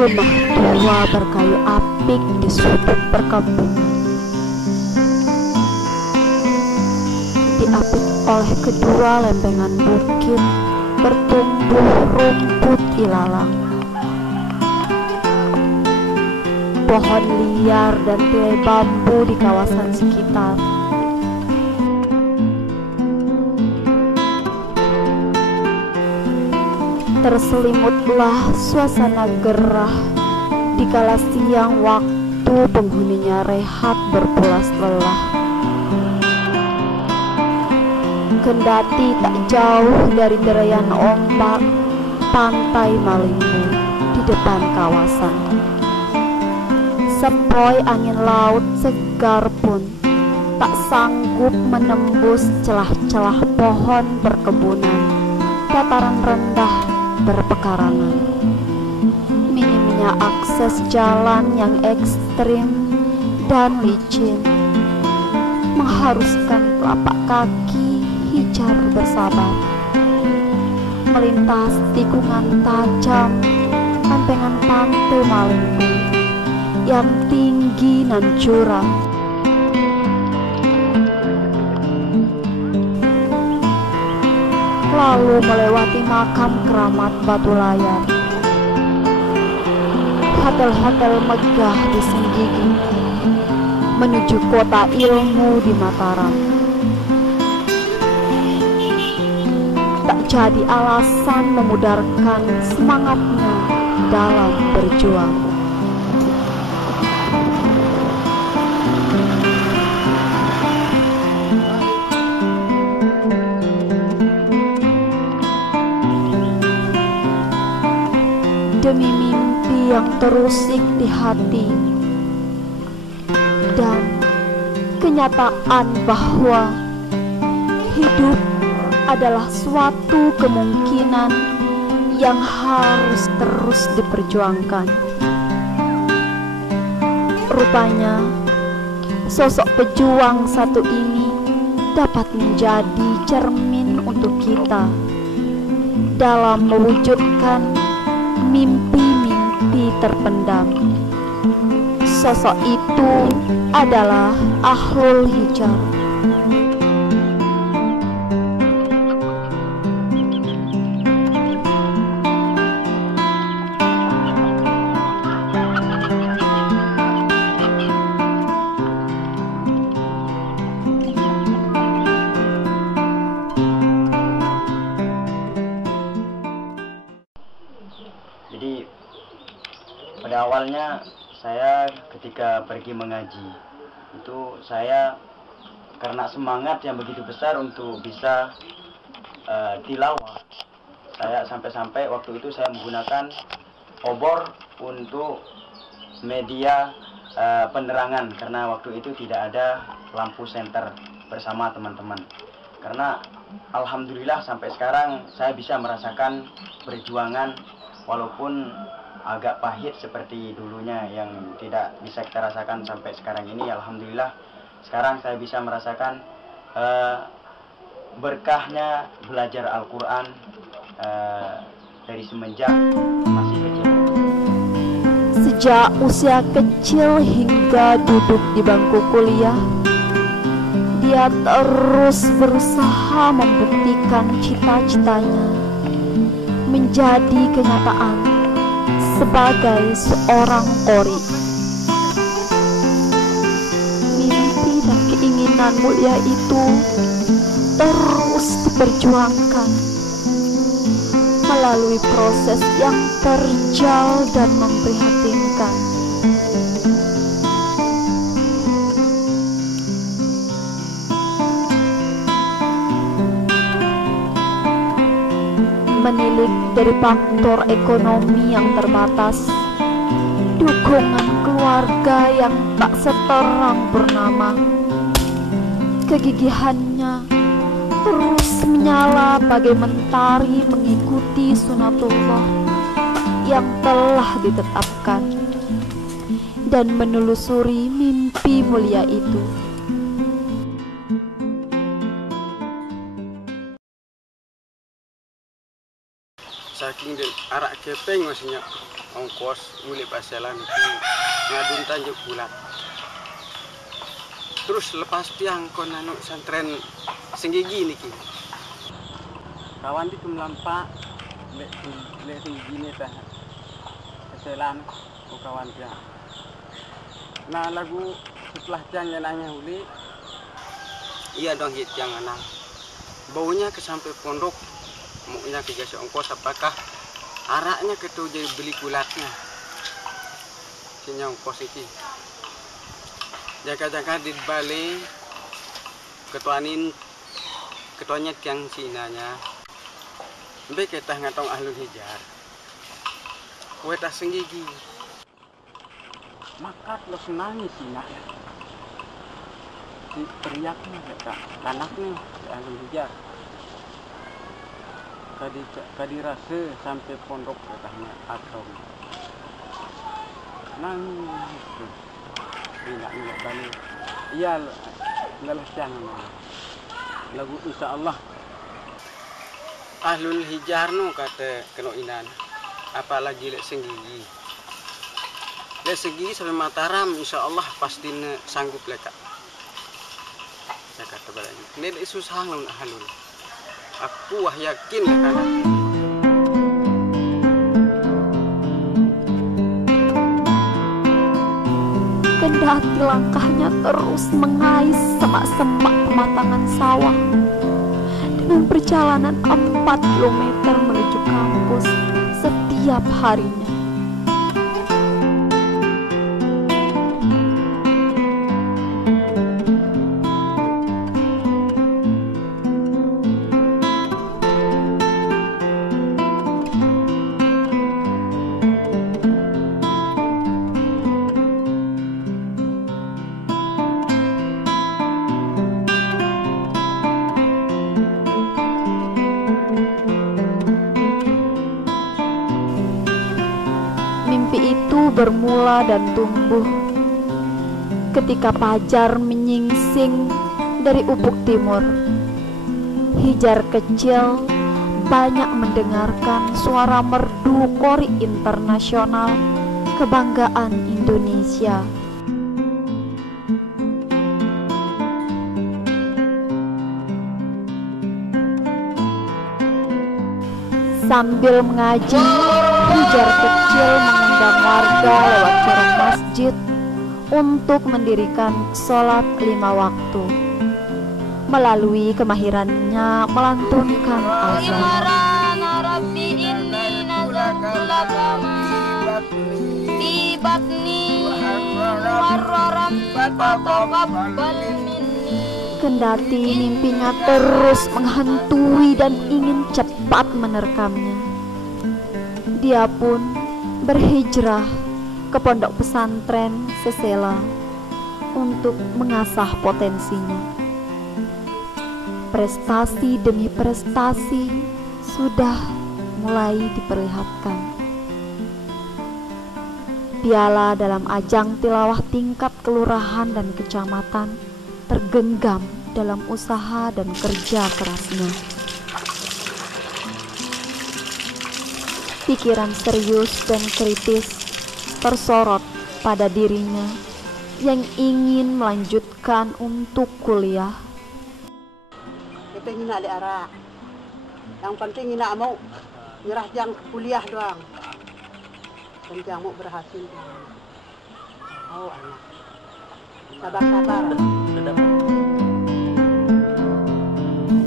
Rumah tua berkayu apik di sudut perkampungan, diapit oleh kedua lempengan bukit bertumbuh rumput ilalang. Pohon liar dan tirai bambu di kawasan sekitar. Terselimutlah suasana gerah di kala siang waktu penghuninya rehat berpulas lelah. Kendati tak jauh dari derayan ombak pantai Malimbu di depan kawasan, sepoi angin laut segar pun tak sanggup menembus celah-celah pohon perkebunan dataran rendah berpekarangan. Minimnya akses jalan yang ekstrim dan licin mengharuskan telapak kaki hijar bersabar melintas tikungan tajam lempengan pantai Malimbu yang tinggi dan curam. Lalu melewati makam keramat Batu Layar, hotel-hotel megah di Senggigi, menuju kota ilmu di Mataram. Tak jadi alasan memudarkan semangatnya dalam berjuang. Demi mimpi yang terusik di hati dan kenyataan bahwa hidup adalah suatu kemungkinan yang harus terus diperjuangkan. Rupanya sosok pejuang satu ini dapat menjadi cermin untuk kita dalam mewujudkan mimpi-mimpi terpendam. Sosok itu adalah Ahlul Hijab. Jadi pada awalnya saya ketika pergi mengaji itu saya karena semangat yang begitu besar untuk bisa tilawah, saya sampai-sampai waktu itu saya menggunakan obor untuk media penerangan karena waktu itu tidak ada lampu senter bersama teman-teman. Karena alhamdulillah sampai sekarang saya bisa merasakan perjuangan walaupun agak pahit seperti dulunya yang tidak bisa kita rasakan sampai sekarang ini. Alhamdulillah sekarang saya bisa merasakan berkahnya belajar Al-Quran dari semenjak masih kecil. Sejak usia kecil hingga duduk di bangku kuliah, dia terus berusaha membuktikan cita-citanya menjadi kenyataan sebagai seorang qori. Mimpi dan keinginan mulia itu terus diperjuangkan melalui proses yang terjal dan memprihatinkan. Menilik dari faktor ekonomi yang terbatas, dukungan keluarga yang tak seterang purnama, kegigihannya terus menyala bagai mentari mengikuti sunatullah yang telah ditetapkan dan menelusuri mimpi mulia itu. Saking arak kepeng maksudnya ongkos uli paselan itu ngadun Tanjung Bulat. Terus lepas tiang kon anu santren Senggigi niki. Kawan di melampak lek Senggigi teh paselan kawan tiang. Nah lagu setelah tiang nanya uli, iya dong hit tiang anang. Baunya ke sampai pondok, maunya ke jasa ongkos apakah araknya ketu jadi beli kulatnya. Sinya ongkos iki. Jaga-jaga di Bali ketuanya tiang sinanya. Be kita ngatong ahlul hijar. Kue tas Senggigi. Makat lo senangi Cina ya. Teriaknya kata anaknya ahlul hijar. Kadi rasa sampai pondok katanya atau nangis tuh tidak balik. Iya lelah jangan lagu insya Allah ahlul hijar nu kata keno inan apalagi lek Senggigi. Lek Senggigi sampai Mataram insya Allah pasti sanggup leka. Saya kata balik. Lek susah nun ahlul. Aku wah yakin ya kan. Kendati langkahnya terus mengais semak-semak pematangan sawah dengan perjalanan 4 kilometer menuju kampus setiap harinya. Mimpi itu bermula dan tumbuh ketika Pajar menyingsing dari ufuk timur. Hijar kecil banyak mendengarkan suara merdu kori internasional kebanggaan Indonesia. Sambil mengaji, Hijar kecil mengundang warga lewat corong masjid untuk mendirikan sholat 5 waktu. Melalui kemahirannya melantunkan azan. Kendati mimpinya terus menghantui dan ingin cepat menerkamnya, dia pun berhijrah ke pondok pesantren Sesela untuk mengasah potensinya. Prestasi demi prestasi sudah mulai diperlihatkan. Piala dalam ajang tilawah tingkat kelurahan dan kecamatan tergenggam dalam usaha dan kerja kerasnya. Pikiran serius dan kritis tersorot pada dirinya yang ingin melanjutkan untuk kuliah. Kita ingin ada arah. Yang penting nak mau nyerah jang kuliah doang. Dan jang mau berhasil. Oh anak. Sabar-sabar.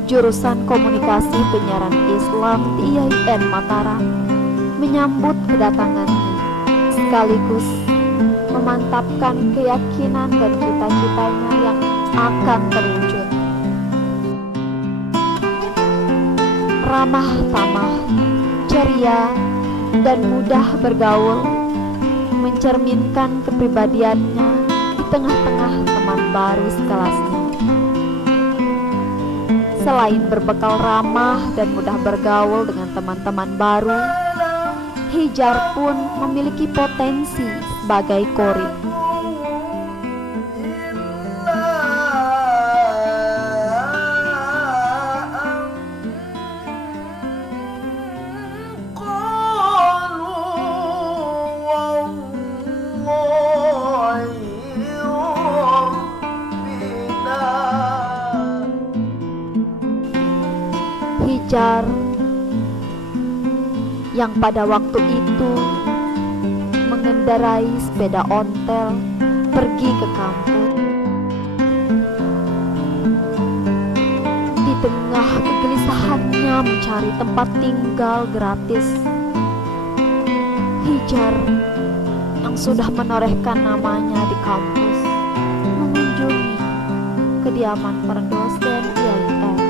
Jurusan Komunikasi Penyiaran Islam di IAIN Mataram menyambut kedatangannya, sekaligus memantapkan keyakinan dan cita-citanya yang akan terwujud. Ramah tamah, ceria, dan mudah bergaul mencerminkan kepribadiannya di tengah-tengah teman baru sekelasnya. Selain berbekal ramah dan mudah bergaul dengan teman-teman baru, Hijar pun memiliki potensi sebagai kori. Hijar yang pada waktu itu mengendarai sepeda ontel pergi ke kampus. Di tengah kegelisahannya mencari tempat tinggal gratis, Hijar yang sudah menorehkan namanya di kampus mengunjungi kediaman para dosen IAIN.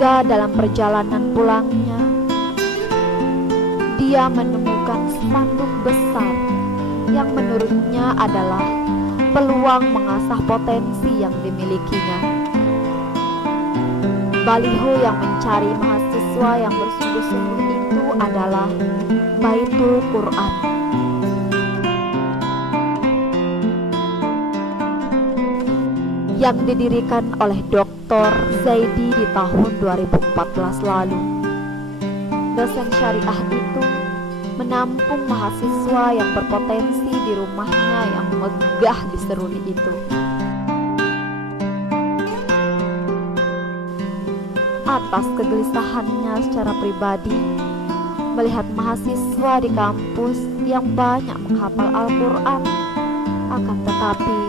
Hingga dalam perjalanan pulangnya, dia menemukan spanduk besar yang menurutnya adalah peluang mengasah potensi yang dimilikinya. Baliho yang mencari mahasiswa yang bersungguh-sungguh itu adalah Baitul Quran. Yang didirikan oleh Dr. Zaidi di tahun 2014 lalu. Dosen syariah itu menampung mahasiswa yang berpotensi di rumahnya yang megah di Seruni itu. Atas kegelisahannya secara pribadi melihat mahasiswa di kampus yang banyak menghafal Al-Quran, akan tetapi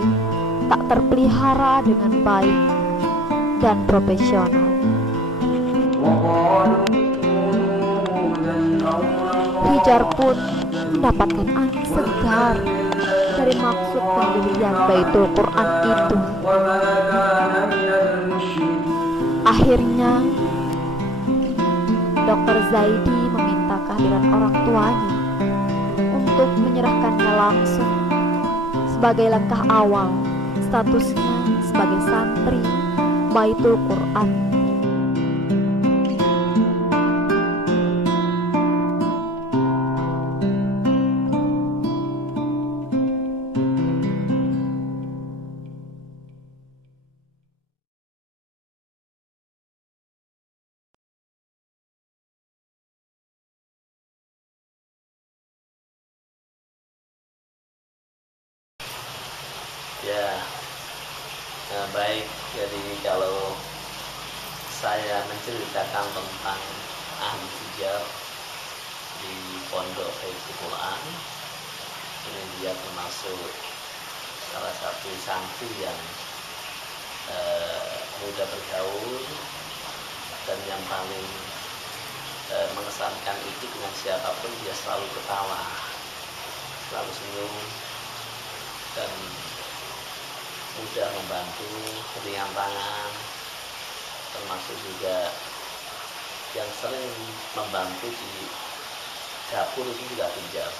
tak terpelihara dengan baik dan profesional. Hijar pun mendapatkan angin segar dari maksud pendirian Baitul Quran itu. Akhirnya Dr. Zaidi meminta kehadiran orang tuanya untuk menyerahkannya langsung sebagai langkah awal statusnya sebagai santri Baitul Quran. Ya, baik. Jadi kalau saya menceritakan tentang ahli hijar di Pondok Baitul Quran, ini dia termasuk salah satu santri yang mudah bergaul, dan yang paling mengesankan itu dengan siapapun dia selalu ketawa, selalu senyum, dan mudah membantu, ringan tangan, termasuk juga yang sering membantu di dapur itu juga Hijar.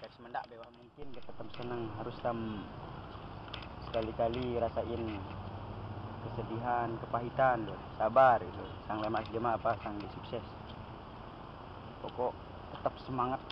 Kayak semendak bewak mungkin kita tetap senang, harus sekali-kali rasain kesedihan, kepahitan, sabar itu. Sang lemak jemaah apa sang sukses. Pokok tetap semangat.